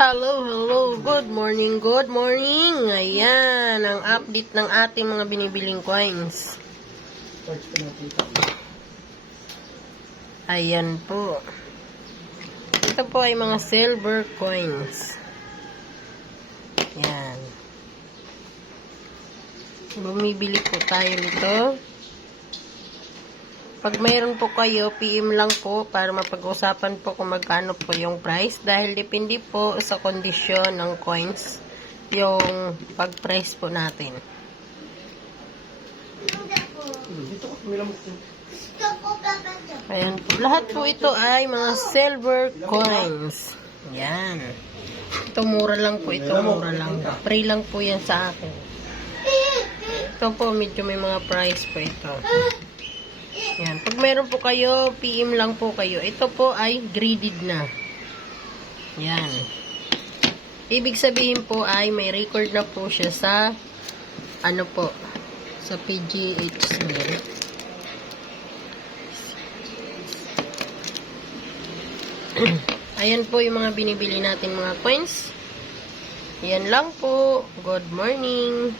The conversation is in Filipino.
Hello, hello. Good morning, good morning. Ayan, ang update ng ating mga binibiling coins. Ayan po. Ito po ay mga silver coins. Ayan. Bumibili po tayo nito. Pag mayroon po kayo, PM lang po para mapag-usapan po kung magkano po yung price. Dahil depende po sa kondisyon ng coins yung pag-price po natin. Ayan po. Lahat po ito ay mga silver coins. Ayan. Ito mura lang po. Ito mura lang. Free lang po yan sa akin. Ito po medyo may mga price po ito. Yan. Pag meron po kayo, PM lang po kayo. Ito po ay graded na. Yan. Ibig sabihin po ay may record na po siya sa ano po, sa PGH. Ayan po yung mga binibili natin mga coins. Yan lang po. Good morning.